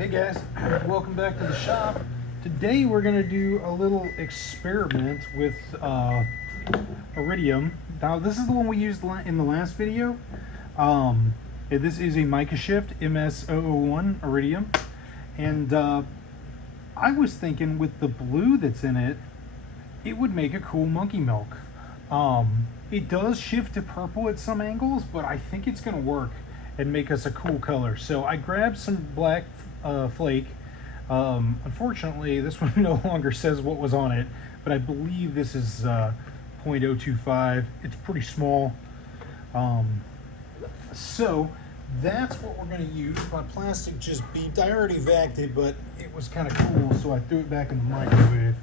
Hey guys, welcome back to the shop. Today we're going to do a little experiment with Iridium. Now this is the one we used in the last video. This is a micashift MS001 Iridium, and I was thinking with the blue that's in it, it would make a cool monkey milk. It does shift to purple at some angles, but I think it's going to work and make us a cool color. So I grabbed some black flake. Unfortunately, this one no longer says what was on it, but I believe this is 0.025. It's pretty small. So that's what we're going to use. My plastic just beeped. I already vacuumed it, but it was kind of cool, so I threw it back in the microwave.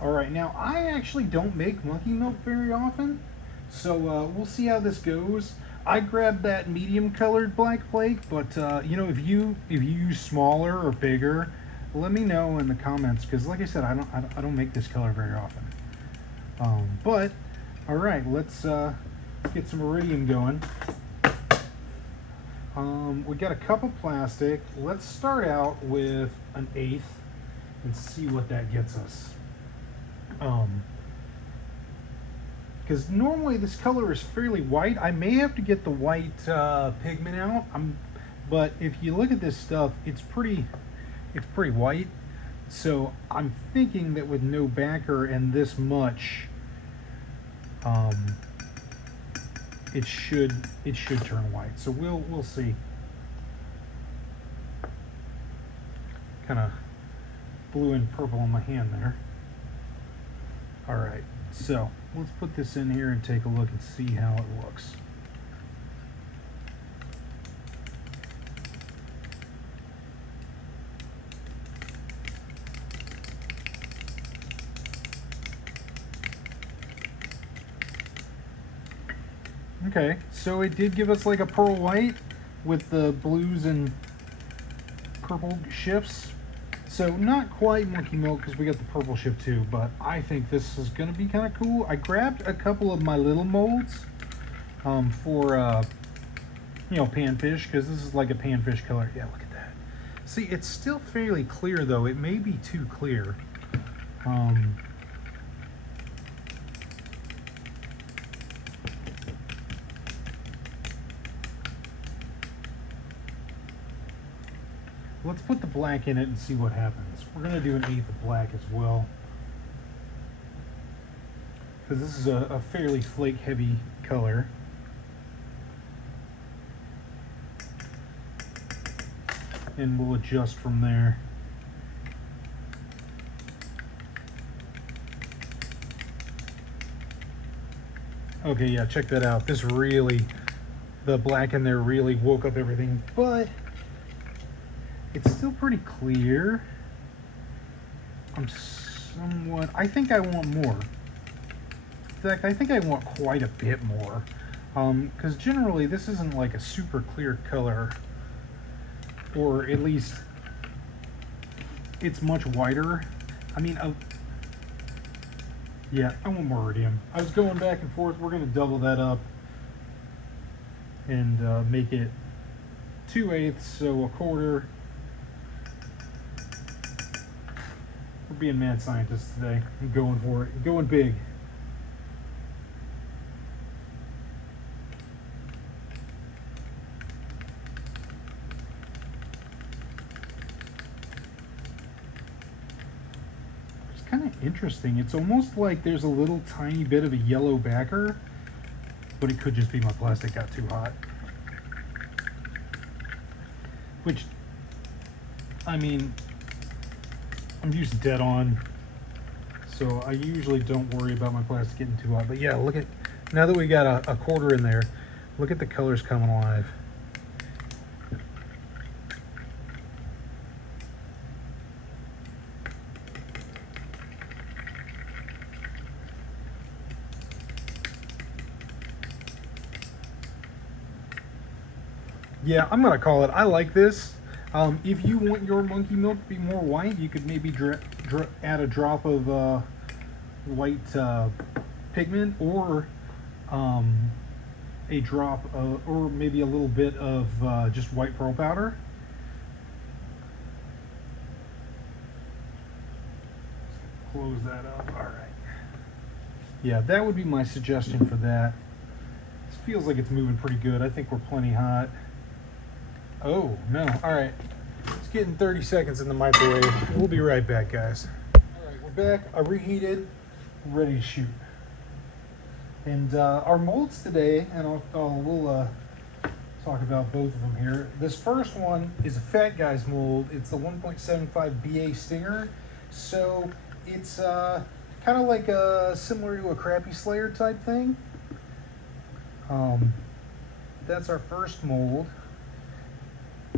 All right, now I actually don't make monkey milk very often, so we'll see how this goes. I grabbed that medium colored black flake, but you know, if you use smaller or bigger, let me know in the comments, because like I said, I don't make this color very often. But all right, let's get some Iridium going. We got a cup of plastic. Let's start out with an 1/8 and see what that gets us. Because normally this color is fairly white. I may have to get the white pigment out. But if you look at this stuff, it's pretty white. So I'm thinking that with no backer and this much, it should turn white. So we'll see. Kind of blue and purple on my hand there. All right, so let's put this in here and take a look and see how it looks. Okay, so it did give us like a pearl white with the blues and purple shifts. So not quite monkey milk because we got the purple shift too, but I think this is going to be kind of cool. I grabbed a couple of my little molds for, you know, panfish, because this is like a panfish color. Yeah, look at that. See, it's still fairly clear though. It may be too clear. Let's put the black in it and see what happens. We're going to do an 1/8 of black as well, because this is a fairly flake heavy color. And we'll adjust from there. Okay, yeah, check that out. This really, the black in there really woke up everything, but it's still pretty clear. I think I want more. In fact, I think I want quite a bit more. Because generally this isn't like a super clear color, or at least it's much whiter. I mean, yeah, I want more Iridium. I was going back and forth. We're gonna double that up and make it 2/8, so a quarter. We're being mad scientists today. I'm going for it. I'm going big. It's kind of interesting. It's almost like there's a little tiny bit of a yellow backer, but it could just be my plastic got too hot. Which, I mean, I'm used dead on, so I usually don't worry about my plastic getting too hot. But yeah, look at, now that we got a quarter in there, look at the colors coming alive. Yeah, I'm gonna call it. I like this. If you want your monkey milk to be more white, you could maybe add a drop of white pigment, or a drop of, or maybe a little bit of just white pearl powder. close that up. All right. Yeah, that would be my suggestion for that. This feels like it's moving pretty good. I think we're plenty hot. Oh, no. All right. It's getting 30 seconds in the microwave. We'll be right back, guys. All right, we're back. I reheated. Ready to shoot. And our molds today, and we'll talk about both of them here. This first one is a Fat Guys mold. It's the 1.75 BA Stinger. So it's kind of like similar to a Crappy Slayer type thing. That's our first mold.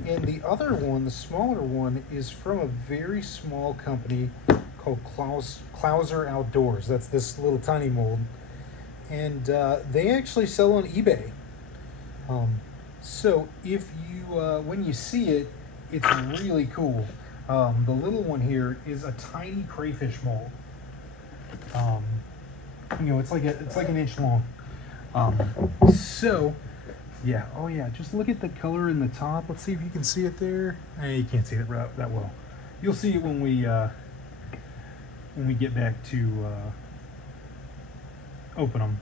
And the other one, the smaller one, is from a very small company called Clouser Outdoors. That's this little tiny mold. And they actually sell on eBay. So if you, when you see it, it's really cool. The little one here is a tiny crayfish mold. It's like an inch long. So yeah, oh yeah, just look at the color in the top. Let's see if you can see it there. You can't see it that well. You'll see it when we get back to open them.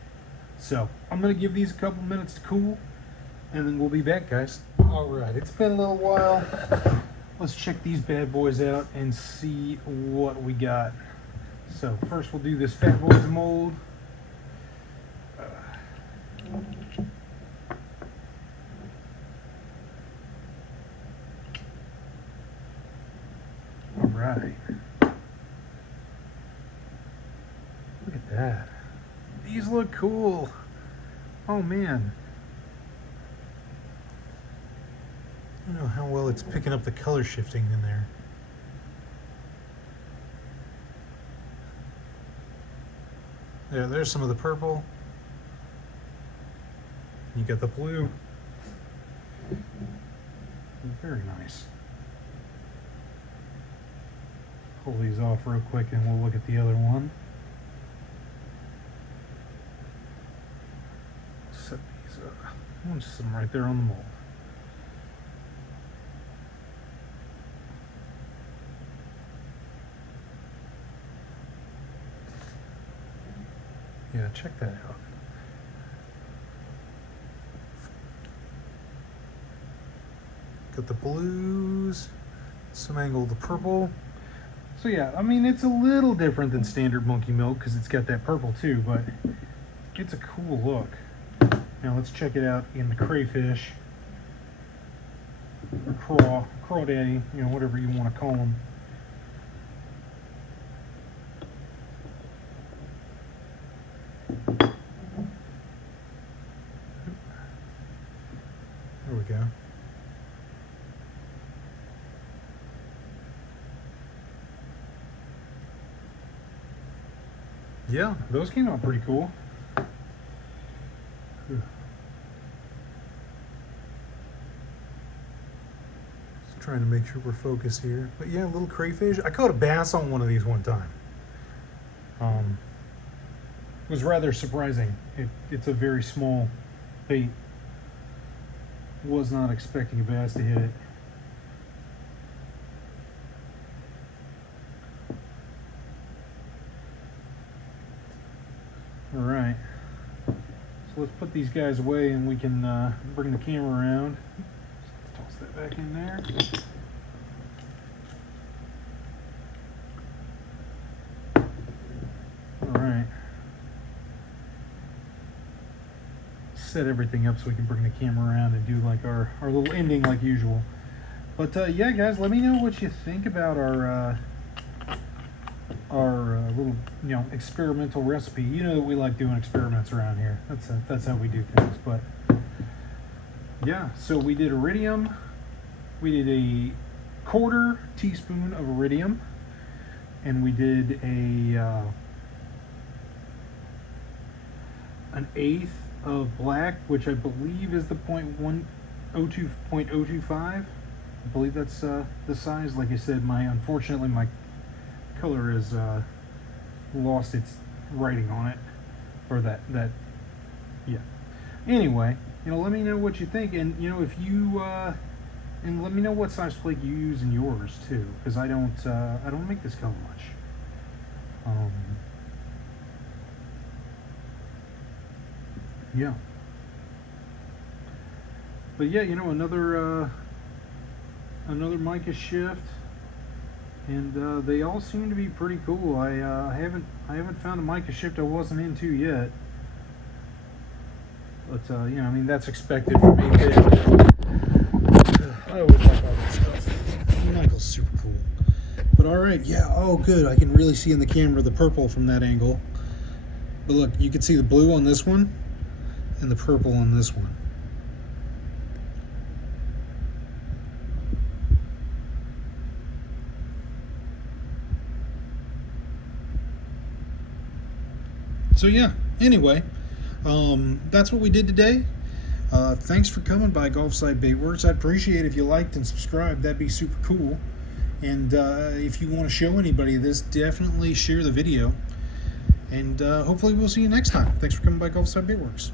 So I'm gonna give these a couple minutes to cool, and then we'll be back, guys. All right, it's been a little while. Let's check these bad boys out and see what we got. So first we'll do this Fat Boys mold. All right. Look at that. These look cool. Oh man. I don't know how well it's picking up the color shifting in there. There's some of the purple. You got the blue. Very nice. Pull these off real quick and we'll look at the other one. Set these up. I'll just set them right there on the mold. Yeah, check that out. Got the blues, some angle of the purple. So yeah, I mean, it's a little different than standard monkey milk because it's got that purple too, but it's a cool look. Now let's check it out in the crayfish, or crawdaddy, whatever you want to call them. There we go. Yeah, those came out pretty cool. Just trying to make sure we're focused here. But yeah, little crayfish. I caught a bass on one of these one time. It was rather surprising. It's a very small bait. Was not expecting a bass to hit it. All right, so let's put these guys away and we can bring the camera around. Toss that back in there. All right. Set everything up so we can bring the camera around and do like our little ending like usual. But yeah, guys, let me know what you think about our little experimental recipe. You know that we like doing experiments around here. That's how we do things. But yeah, so we did iridium. We did a 1/4 teaspoon of iridium, and we did an 1/8 of black, which I believe is the 0.025. I believe that's the size. Like I said, unfortunately my color has lost its writing on it, or that yeah. Anyway, let me know what you think, and if you and let me know what size flake you use in yours too, because I don't make this color much. Um, yeah. But yeah, you know, another mica shift, and they all seem to be pretty cool. I haven't found a mica shift I wasn't into yet, but you know, I mean, that's expected from me. I always like all this stuff. Michael's super cool. But all right, yeah. Oh, good. I can really see in the camera the purple from that angle. But look, you can see the blue on this one and the purple on this one. So yeah, anyway, that's what we did today. Thanks for coming by Gulfside Baitworks. I'd appreciate if you liked and subscribed. That'd be super cool. And if you want to show anybody this, definitely share the video. And hopefully we'll see you next time. Thanks for coming by Gulfside Baitworks.